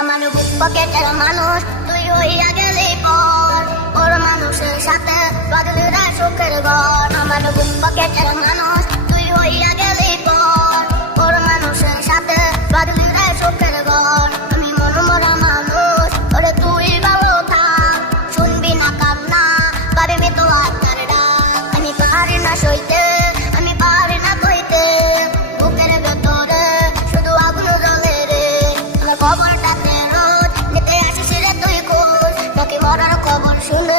আমার বুক পকেটের মানুষ তুই হইয়া গেলি পর, ওর মানুষের সাথে বাদলিরা সুখের ঘর। আমার বুক পকেটের মানুষ তুই হইয়া গেলি পর, ওর মানুষের সাথে বাদলিরা সুখের ঘর। আমি মনমরা মানুষ, ওরে তুই ভালো থাক, শুনবি না কান্না পারবি তো আত্মার ডাক। আমি পারি না সইতে, আমি পারি না কইতে, বুকের ভেতরে শুধু আগুন জ্বলে রে। আমার খবরটাতে রোজ নিতে আসিস রে তুই খোঁজ, নাকি মরার খবর শুনে